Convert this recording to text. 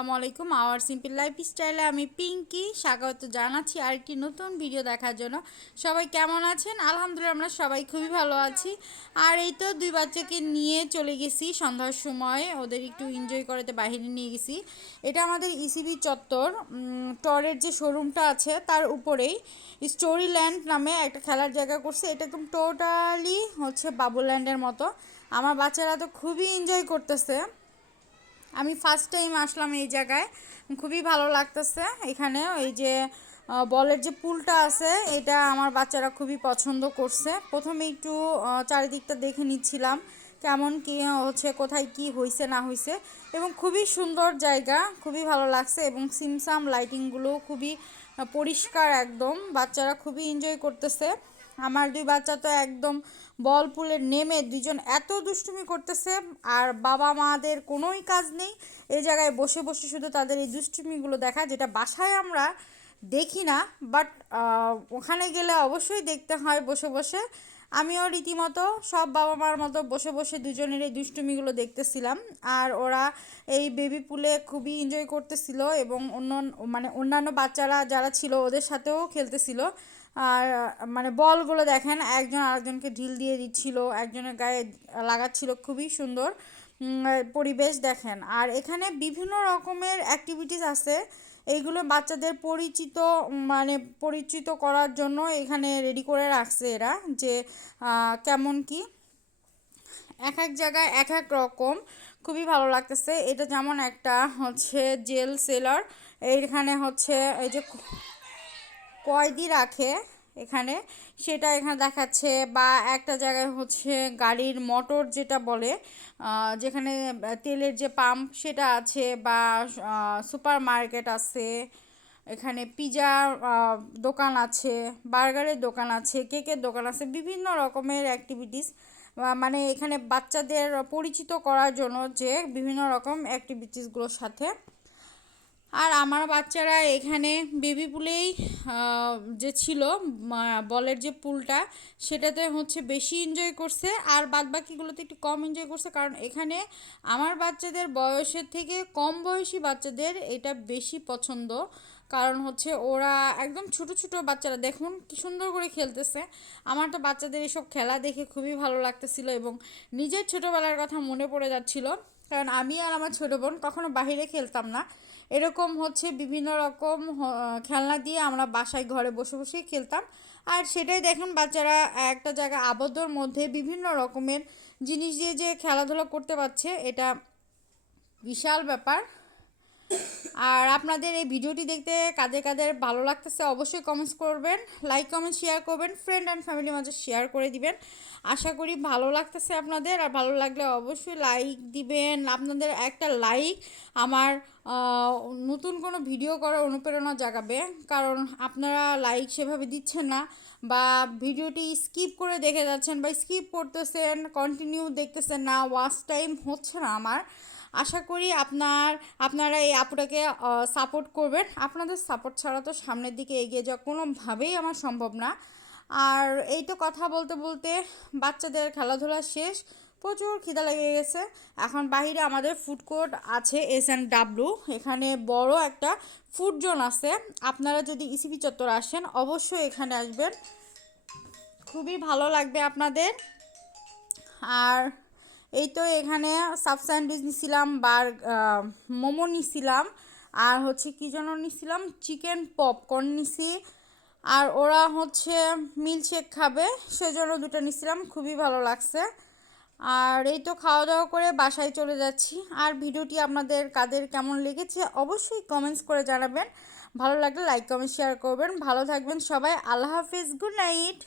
আসসালামু আলাইকুম। Hour simple লাইফস্টাইলে আমি পিঙ্কি স্বাগত জানাচ্ছি আরেকটি নতুন ভিডিও দেখার জন্য। সবাই কেমন আছেন? আলহামদুলিল্লাহ আমরা সবাই খুবই ভালো আছি। আর এই তো দুই বাচ্চাকে নিয়ে চলে গেছি সন্ধ্যার সময়, ওদের একটু এনজয় করতে বাইরে নিয়ে গেছি। এটা আমাদের ইসিবি চত্বর টরের যে শোরুমটা আছে তার উপরেই স্টোরি ল্যান্ড নামে একটা খেলার জায়গা করছে। এটা একদম টোটালি হচ্ছে বাবুল্যান্ডের মতো। আমার বাচ্চারা তো খুবই এনজয় করতেছে। আমি ফার্স্ট টাইম আসলাম এই জায়গায়, খুবই ভালো লাগতেছে। এখানে এই যে বলের যে পুলটা আছে এটা আমার বাচ্চারা খুবই পছন্দ করছে। প্রথমে একটু চারিদিকটা দেখে নিচ্ছিলাম কেমন কি হচ্ছে, কোথায় কি হয়েছে না হয়েছে, এবং খুবই সুন্দর জায়গা, খুবই ভালো লাগছে। এবং সিমসাম লাইটিংগুলো খুবই পরিষ্কার, একদম বাচ্চারা খুবই এনজয় করতেছে। আমার দুই বাচ্চা তো একদম বল পুলে নেমে দুইজন এত দুষ্টুমি করতেছে, আর বাবা মাদের কোনোই কাজ নেই এই জায়গায় বসে বসে শুধু তাদের এই দুষ্টুমিগুলো দেখা, যেটা বাসায় আমরা দেখি না, বাট ওখানে গেলে অবশ্যই দেখতে হয় বসে বসে। আমিও রীতিমতো সব বাবা মার মতো বসে বসে দুজনের এই দুষ্টুমিগুলো দেখতেছিলাম। আর ওরা এই বেবি পুলে খুবই এনজয় করতেছিল, এবং অন্যান্য বাচ্চারা যারা ছিল ওদের সাথেও খেলতেছিল। আর বলগুলো দেখেন, একজন আরেকজনকে ঢিল দিয়ে দিচ্ছিল, একজনের গায়ে লাগাচ্ছিল, খুবই সুন্দর পরিবেশ দেখেন। আর এখানে বিভিন্ন রকমের অ্যাক্টিভিটিস আছে, এইগুলো বাচ্চাদের পরিচিত করার জন্য এখানে রেডি করে রাখছে এরা, যে কেমন কি এক এক জায়গায় এক এক রকম। খুবই ভালো লাগতেছে। এটা যেমন একটা হচ্ছে জেল সেলার, এইখানে হচ্ছে এই যে কয়দি রাখে এখানে, সেটা এখানে দেখাচ্ছে। বা একটা জায়গায় হচ্ছে গাড়ির মোটর যেটা বলে, যেখানে তেলের যে পাম্প সেটা আছে, বা সুপার মার্কেট আছে, এখানে পিজার দোকান আছে, বার্গারের দোকান আছে, কেকের দোকান আছে, বিভিন্ন রকমের অ্যাক্টিভিটিস। এখানে বাচ্চাদের পরিচিত করার জন্য যে বিভিন্ন রকম অ্যাক্টিভিটিসগুলোর সাথে। আর আমার বাচ্চারা এখানে বেবি পুলেই যে ছিল বলের যে পুলটা, সেটাতে হচ্ছে বেশি এনজয় করছে, আর বাদবাকিগুলোতে একটু কম এনজয় করছে। কারণ এখানে আমার বাচ্চাদের বয়সের থেকে কম বয়সী বাচ্চাদের এটা বেশি পছন্দ। কারণ হচ্ছে ওরা একদম ছোট ছোট বাচ্চারা দেখুন কি সুন্দর করে খেলতেছে। আমার তো বাচ্চাদের এসব খেলা দেখে খুবই ভালো লাগতেছিল, এবং নিজের ছোটোবেলার কথা মনে পড়ে যাচ্ছিল। কারণ আমি আর আমার ছোটো বোন কখনো বাইরে খেলতাম না, এরকম হচ্ছে বিভিন্ন রকম খেলনা দিয়ে আমরা বাসায় ঘরে বসে বসেই খেলতাম। আর সেটাই দেখেন বাচ্চারা একটা জায়গায় আবদ্ধর মধ্যে বিভিন্ন রকমের জিনিস দিয়ে যে খেলাধুলা করতে পারছে, এটা বিশাল ব্যাপার। আর আপনাদের এই ভিডিওটি দেখতে কাদের কাদের ভালো লাগতেছে অবশ্যই কমেন্টস করবেন, লাইক কমেন্ট শেয়ার করবেন, ফ্রেন্ড অ্যান্ড ফ্যামিলির মাঝে শেয়ার করে দিবেন। আশা করি ভালো লাগতেছে আপনাদের। আর ভালো লাগলে অবশ্যই লাইক দিবেন। আপনাদের একটা লাইক আমার নতুন কোনো ভিডিও করার অনুপ্রেরণা জাগাবে। কারণ আপনারা লাইক সেভাবে দিচ্ছেন না, বা ভিডিওটি স্কিপ করে দেখে যাচ্ছেন, বা স্কিপ করতেছেন, কন্টিনিউ দেখতেছেন না, ওয়াচ টাইম হচ্ছে না আমার। আশা করি আপনারা এই আপুটাকে সাপোর্ট করবেন। আপনাদের সাপোর্ট ছাড়া তো সামনের দিকে এগিয়ে যাওয়া কোনোভাবেই আমার সম্ভব না। আর এই তো কথা বলতে বলতে বাচ্চাদের খেলাধুলা শেষ, প্রচুর খিদা লেগে গেছে। এখন বাইরে আমাদের ফুড কোর্ট আছে S&W, এখানে বড় একটা ফুড জোন আছে। আপনারা যদি ইসিবি চত্বর আসেন অবশ্যই এখানে আসবেন, খুবই ভালো লাগবে আপনাদের। আর এই তো এখানে সাব স্যান্ডউইচ নিছিলাম, মোমো নিছিলাম, আর হচ্ছে কী যেন নিছিলাম, চিকেন পপকর্ন নিছি। আর ওরা হচ্ছে মিল্কশেক খাবে, সেজন্য দুটো নিছিলাম, খুবই ভালো লাগছে। আর এই তো খাওয়া দাওয়া করে বাসায় চলে যাচ্ছি। আর ভিডিওটি আপনাদের কাদের কেমন লেগেছে অবশ্যই কমেন্টস করে জানাবেন। ভালো লাগলে লাইক কমেন্ট শেয়ার করবেন। ভালো থাকবেন সবাই, আল্লাহ হাফিজ, গুড নাইট।